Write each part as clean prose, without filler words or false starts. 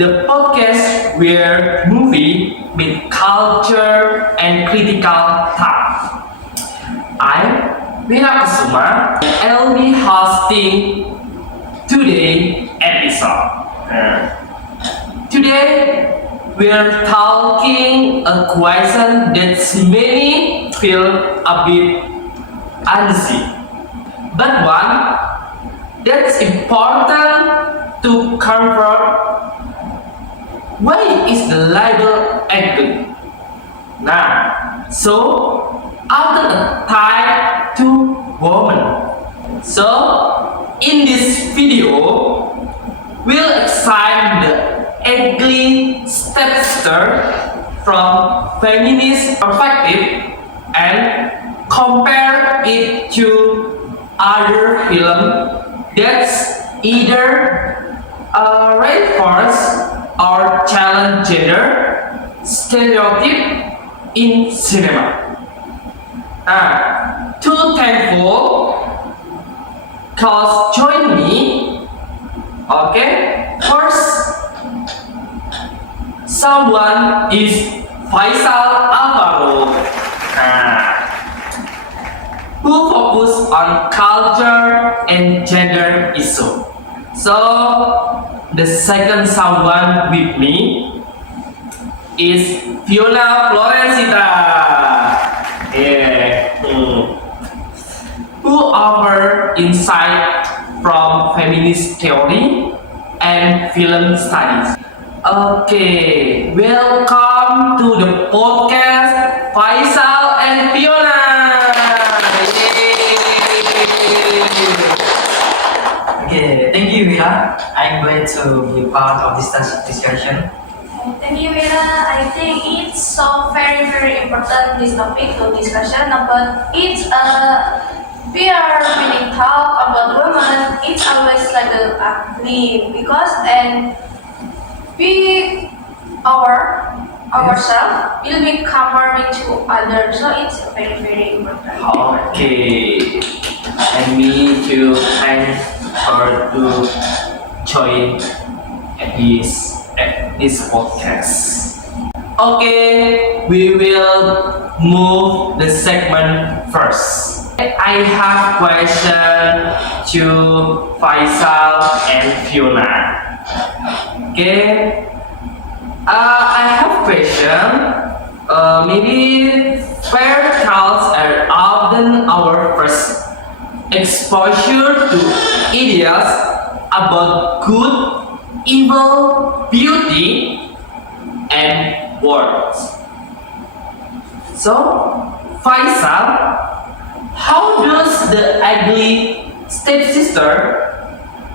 the podcast where movie with culture and critical thought. I'm Vina Kusuma and I'll be hosting today's episode. Today we're talking a question that many feel a bit uneasy, but one that's important to confront. Why is the label ugly? So often tied to women. So in this video, we'll examine the ugly stepsister from feminist perspective and compare it to other film that's either reinforce or challenge gender stereotype in cinema. Too thankful cause join me. Okay, first someone is Faisal Alvaro, who focus on culture and gender issue. So the second someone with me is Fiona Florencita, who offer insight from feminist theory and film studies. Okay, welcome to the podcast, Faisal and Fiona. Okay, thank you, Vira. I'm glad to be part of this discussion. Thank you, Vera. I think it's so very important this topic to discussion about it's we are when talk about women, it's always like a ugly because and we ourselves will be comparing to others, so it's very important. Okay, and me to thank her to join this podcast. Okay, we will move the segment first. I have question to Faisal and Fiona. Okay, I have question. Maybe fairy tales are often our first exposure to ideas about good, evil, beauty, and words. So, Faisal, how does the ugly stepsister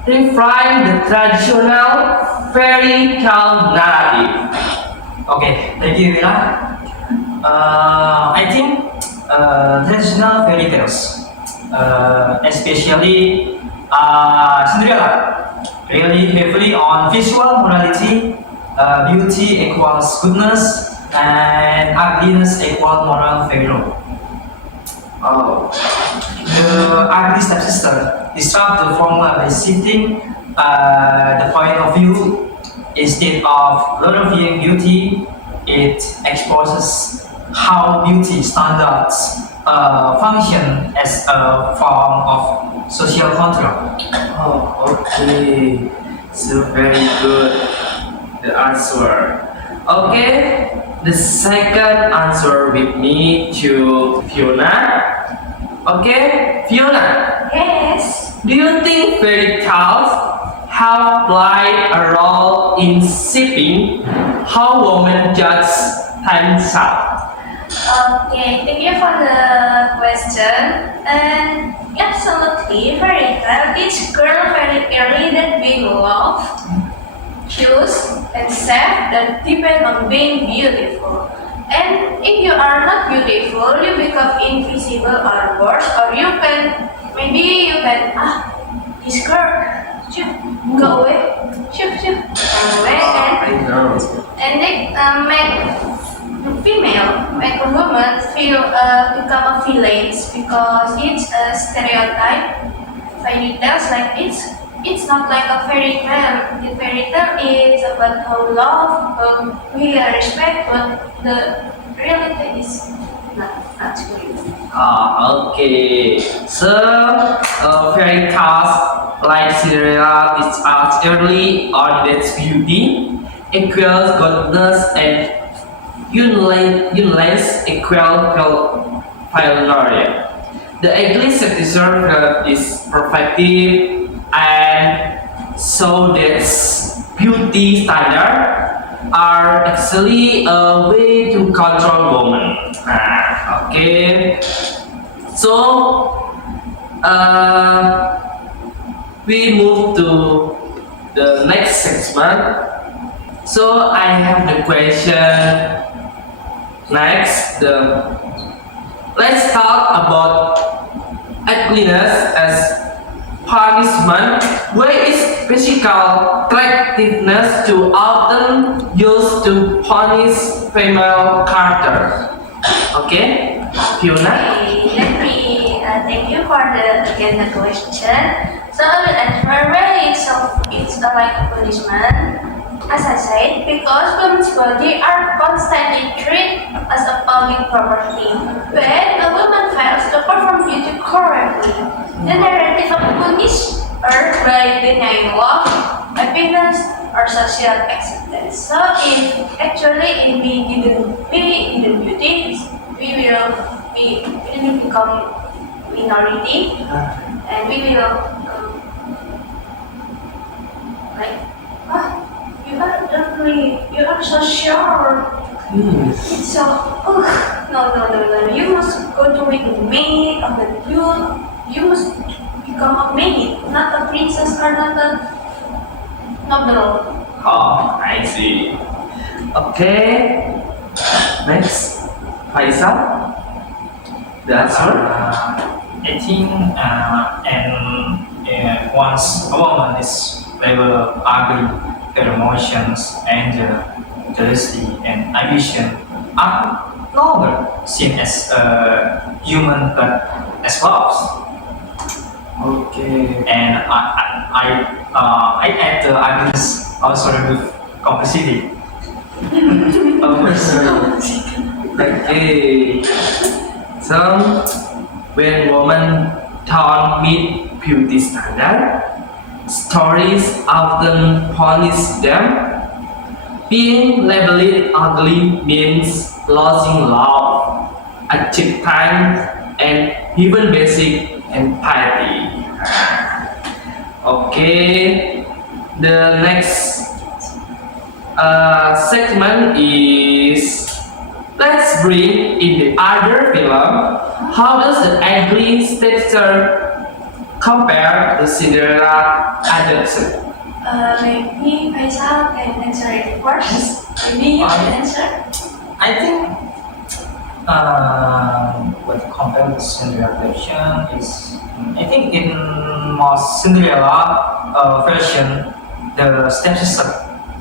refine the traditional fairy tale narrative? Okay, thank you, Vira. I think traditional fairy tales, especially Cinderella, really heavily on visual morality, beauty equals goodness, and ugliness equals moral failure. The ugly stepsister disrupts the formula by shifting the point of view. Instead of glorifying beauty, it exposes how beauty standards function as a form of social control. Okay, so very good the answer. Okay, the second answer with me to Fiona. Okay, Fiona, Yes. do you think fairy tales have played a role in shaping how women judge themselves? Okay, thank you for the question. And absolutely, fairy tale teach girl very early that being loved, choose, and safe that depend on being beautiful. And if you are not beautiful, you become invisible or worse, or you can this girl, go away, go away, I know. and they make a woman feel become a villain because it's a stereotype. Fairy tales like it's it's not like a fairy tale. The fairy tale is about how love, we respect, but the reality is not actually. Okay. So, fairy tales like Cinderella is as early on its beauty, equals goodness and unless equal failure. The ugly stepsister is perfective and so this beauty standard are actually a way to control women. Okay, so we move to the next segment. So I have the question next. Let's talk about ugliness as punishment. Why is physical attractiveness too often used to punish female characters? Okay, Fiona. Okay, let me thank you for the question. So I will answer why it's a like punishment. As I said, because women's body are constantly treated as a public property. When a woman fails to perform duty correctly, the narrative of punish her by denying love, happiness, or social acceptance. So if actually if we didn't be in the beauty, we will become minority, and we will like you are ugly, you are so sure. It's so no. You must go to make a maid, but you must become a maid, not a princess or not a noble. Oh, I see. Okay. Next, Faisal. The answer. I think once a woman is labeled ugly, her emotions, anger, jealousy, and ambition are no longer seen as human but as flaws. Okay. And I add the ugliness also remove complexity. Okay. So, when women don't meet beauty standard, stories often punish them. Being labeled ugly means losing love, acceptance, and even basic empathy. Okay, the next segment is let's bring in the other film. How does the ugly stepsister compare the Cinderella adoption? Maybe Faisal can answer it first. Maybe you can answer. I think what compare with Cinderella version is I think in most Cinderella version the stepsister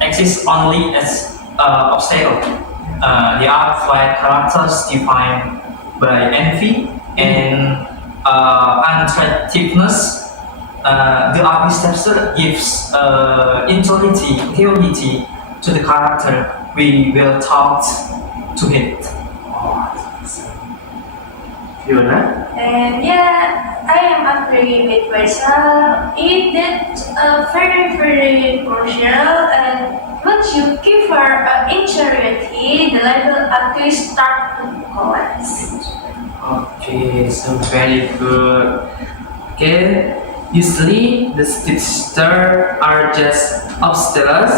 exists only as obstacle. They are flat characters defined by envy and unattractiveness. The ugly stepsister gives intuitivity to the character we were taught to hate. Fiona? And yeah, I am agree with Faisal. It's very crucial, and once you give her inferiority, the level actually start to collapse. Okay, so very good. Okay, usually the stepsister are just obstacles,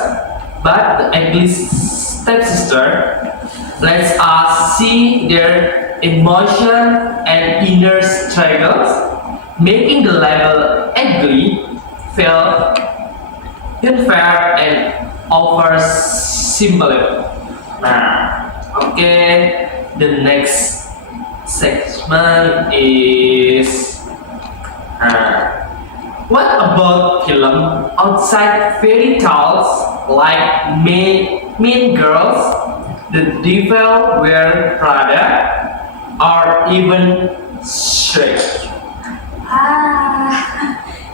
but the ugly stepsister lets us see their emotion and inner struggles, making the label ugly feel unfair and oversimplified. Okay, the next segment is what about film outside fairy tales like Mean Girls, The Devil Wears Prada, or even Shrek?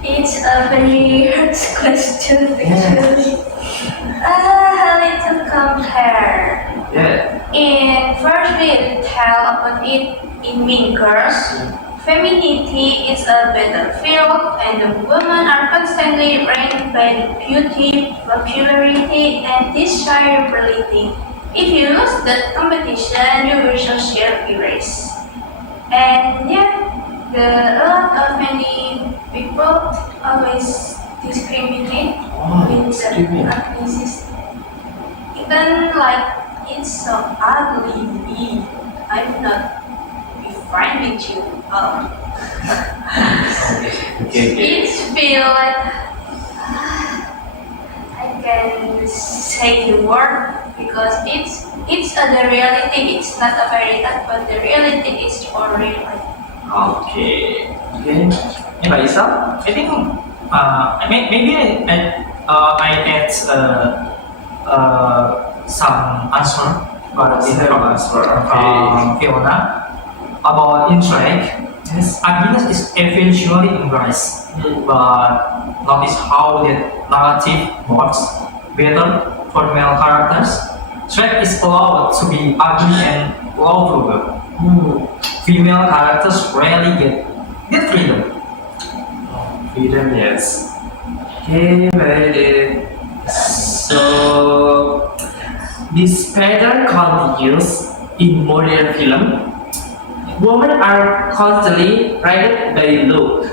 In it's a very hard question actually. How to compare. Yeah. In first we tell about it in Mean Girls. Femininity is a battlefield, and the women are constantly ranked by beauty, popularity, and desirability. If you lose that competition, you will social erase. And yeah, a lot of many people always discriminate with the ugly system. Even like it's so ugly me, I'm not be fine with you. Okay. It feel like I can say the word because it's the reality. It's not a fairy tale, but the reality is for real. Okay. Okay. Faisal? I think maybe I add some answer from Fiona about intellect. Yes. Ugliness is eventually embraced, but notice how the narrative works better for male characters. Shrek is allowed to be ugly and lovable. Female characters rarely get freedom. Freedom, yes. Okay, very good. So, this pattern continues in modern film. Women are constantly rated by look,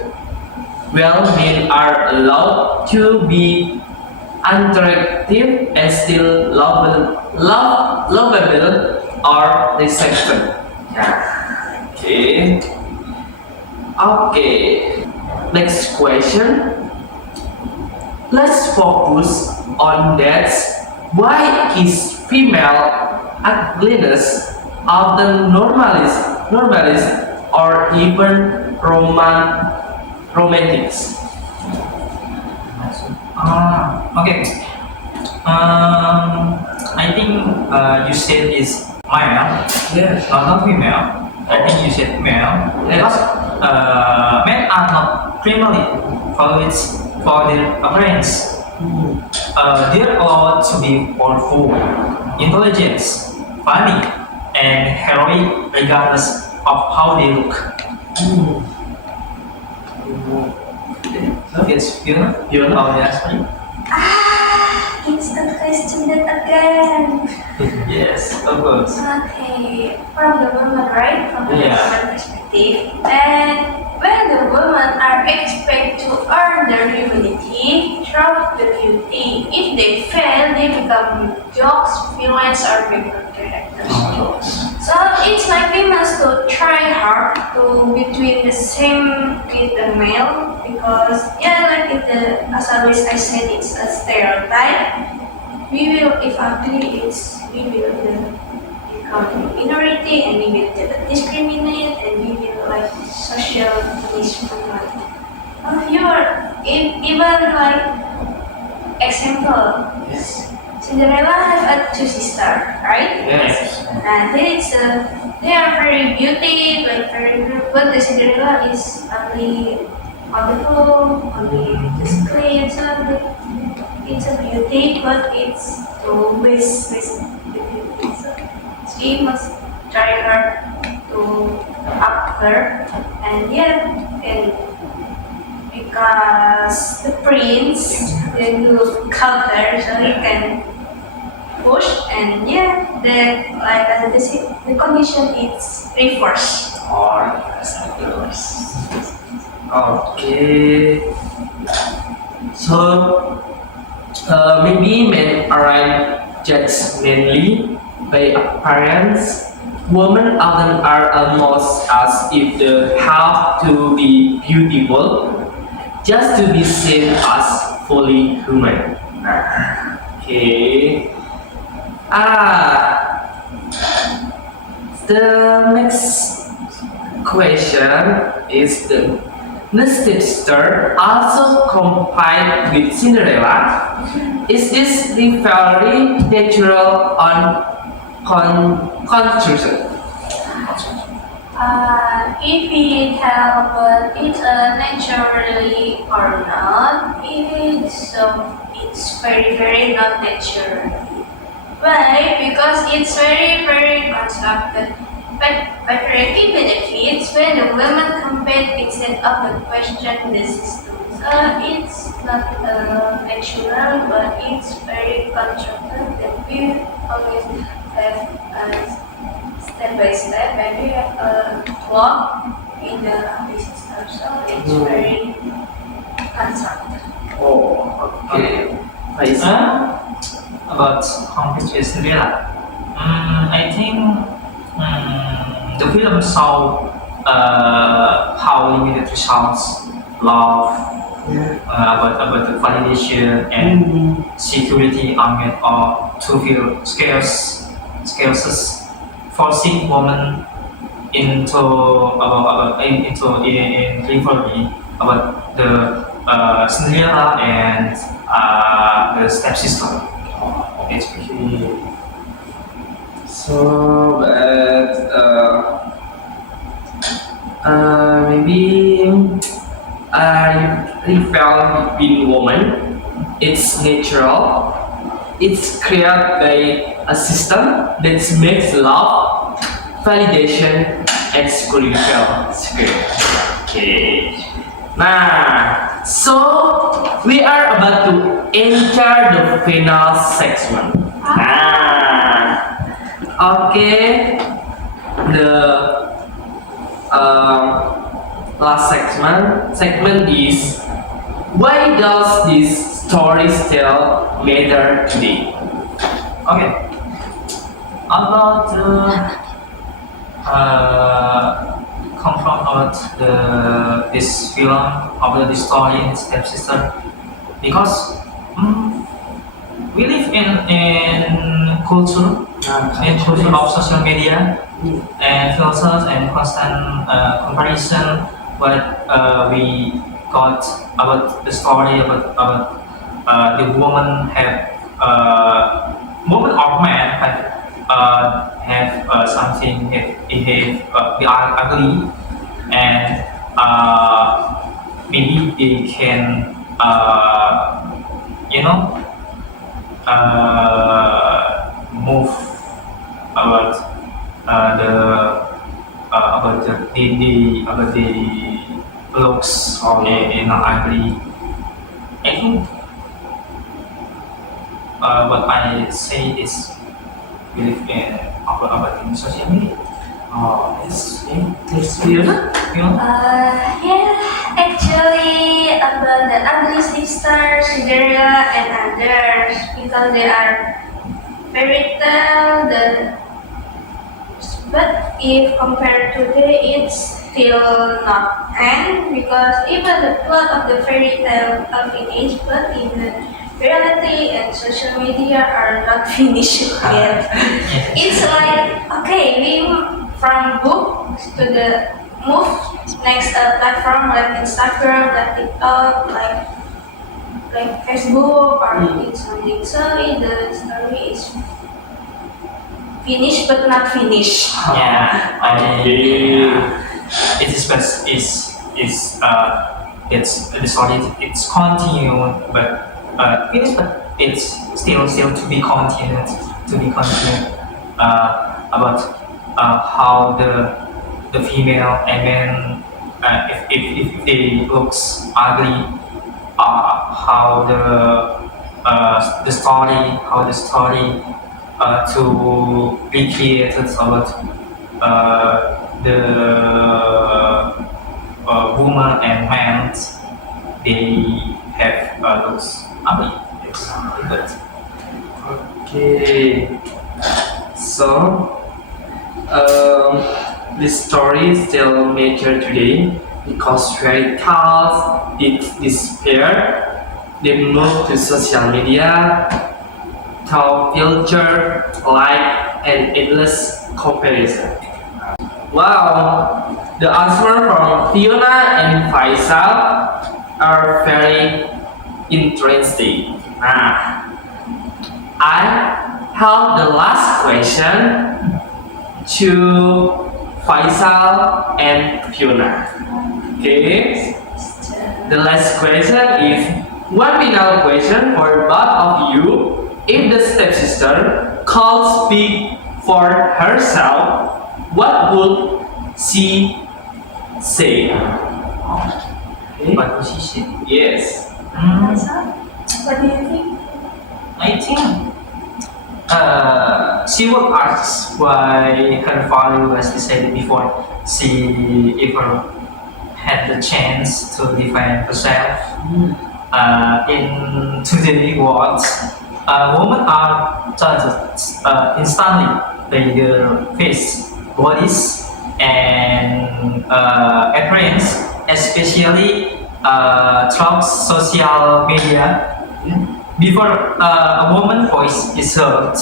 while men are allowed to be unattractive and still lovable or respected. Okay. Okay. Next question. Let's focus on that. Why is female ugliness often normalized or even romantic? Okay. I think you said is male. Yes. Not female. I think you said male. Yes. Because men are not primarily for their appearance. They're allowed to be powerful, intelligent, funny, and heroic regardless of how they look. Yes, Fiona? How the answer? It's a question that again. Yes, of course. Okay, from the woman, right? From the woman perspective. And when the women are expected to earn their humanity through the beauty, if they fail, they become jokes, villains, or background characters. So it's like we must to try hard to between the same with the male because like as always I said it's a stereotype. We will if ugly we will become minority and we will discriminate and we will like social punishment. You are even like example. Yes. Cinderella have two sisters, right? Yes. And they are very beauty, like very good, but the Cinderella is only on the home, only just clean, so it's a beauty, but it's to waste the beauty. So she must try hard to up her, and and because the prince then will counter, so he can push and the condition is reversed. Okay. So maybe men aren't judged mainly by appearance. Women often are almost as if they have to be beautiful just to be seen as fully human. Okay. The next question is the stepsister also compete with Cinderella. Is this rivalry natural or construction? If it helps, but it's naturally or not, it's very, very not natural. Why? Because it's very, very constructed. But patriarchy benefits when the women compete instead of the question the system. So it's not natural, but it's very constructed that we always have step by step, and we have a clock in the system. So it's very constructed. Oh, okay. About conflict with Cinderella. I think the film saw how limited results, love, about the validation and security are made of to feel scarce, forcing women into in rivalry about the Cinderella and the stepsister. It's Okay. So, but maybe rebel between women. It's natural. It's created by a system that makes love, validation, and security. Okay. Nah, so we are about to enter the final section. Okay, the last segment is why does this story still matter today? okay. About confront about this film about the story in stepsister because we live in culture of social media and filters and constant comparison. But we got about the story about the woman have woman or man have something behave they are ugly and maybe they can you know move about the looks in ugly. I think what I say is believe in about in social media. Oh, it's Fiona. Yeah, actually about the ugly stepsters, Cinderella and others because they are fairy tale. But if compared to today, it's still not end because even the plot of the fairy tale are finished, but in the reality and social media are not finished yet. It's like okay, we from books to the move next platform like Instagram, like TikTok, like Facebook or something. So the story is finished but not finished. Yeah, it is best it's the story it's continued but finished but it's still to be continued about how the female and men if they looks ugly how the story to recreate about the woman and man they have looks ugly. It's good. Okay. So, this story still matter today because fairy tales did disappear. They moved to social media, to filter, like, and endless comparison. Wow, the answer from Fiona and Faisal are very interesting. I have the last question to Faisal, and Fiona. Okay. The last question is one final question for both of you. If the stepsister can't speak for herself, what would she say? Okay. What was she say? Yes. What do you think? I think she will ask why her father, as we said before, she ever had the chance to define herself. In today's world, women are judged instantly by their face, bodies, and appearance, especially through social media. Before a woman's voice is heard,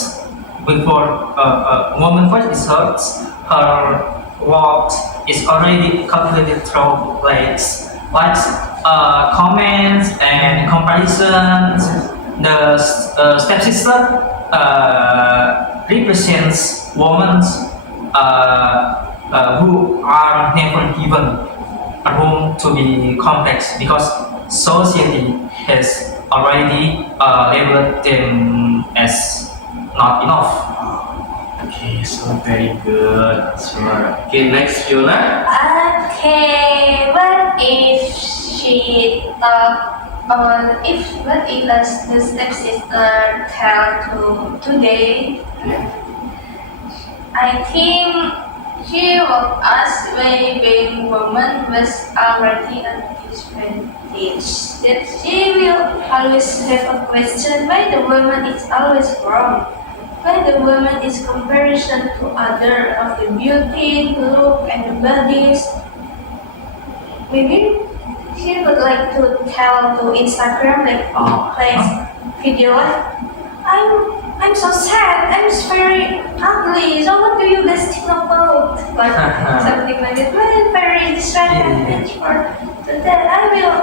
her work is already calculated through comments and comparisons. The stepsister represents women who are never given a room to be complex because society has already labeled them as not enough. Okay, so very good. Sure. Okay, next Fiona. Okay, what if she what if the stepsister tell today? I think she will ask why being woman was already an disadvantage. That she will always have a question why the woman is always wrong. Why the woman is comparison to other of the beauty, look, and the bodies. Maybe she would like to tell to Instagram like video like I'm so sad, I'm very ugly, so what do you guys think about? Like something like that. Well, very disadvantage for that I will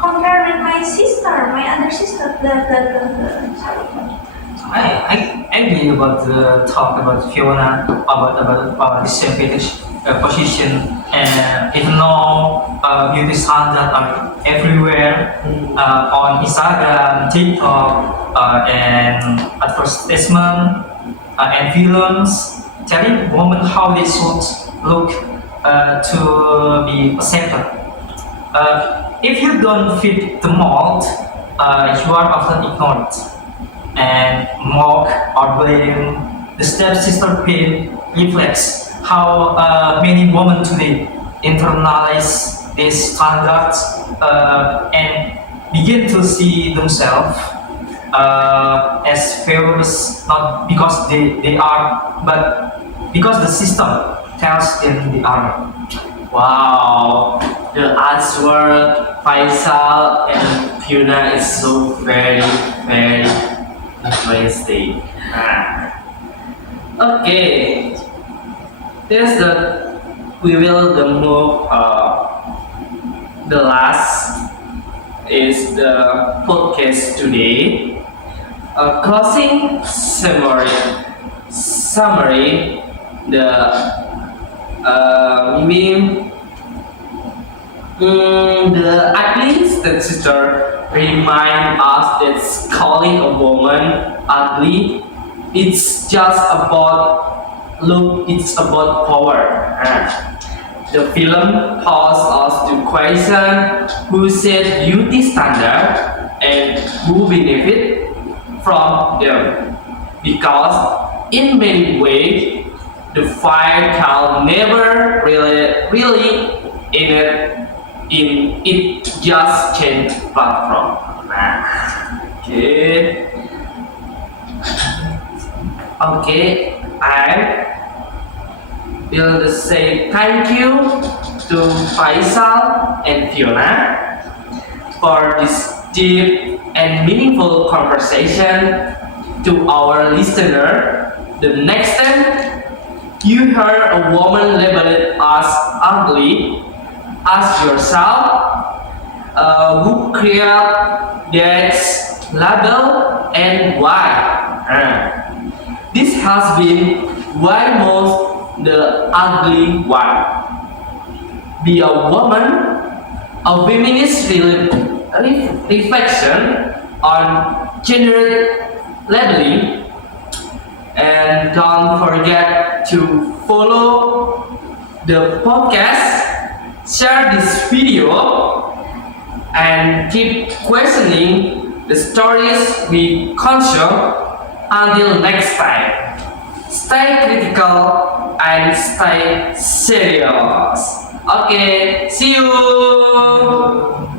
compare with my sister, my other sister, blah blah blah blah. I agree about the talk about Fiona about disadvantaged position, and even though beauty standards are everywhere on Instagram, TikTok, and advertisement and films telling women how they should look to be accepted. If you don't fit the mold, you are often ignored and mocked or blamed. The stepsister pain reflects how many women today internalize these standards and begin to see themselves as failures, not because they are, but because the system tells them they are. Wow, the answer Faisal and Fiona is so very interesting. Okay, we will move. The last is the podcast today. Closing summary. The ugly stepsister remind us that calling a woman ugly, it's just about look, it's about power. The film calls us to question who set beauty standard and who benefit from them. Because in many ways, the fight can never really end in it just change platform. Okay, I will say thank you to Faisal and Fiona for this deep and meaningful conversation. To our listener, the next time you hear a woman labeled as ugly, ask yourself who created that label and why. This has been why most the ugly one. Be a woman, a feminist reflection on gender labeling, and don't forget to follow the podcast, share this video, and keep questioning the stories we consume. Until next time, stay critical and stay serious. Okay, see you.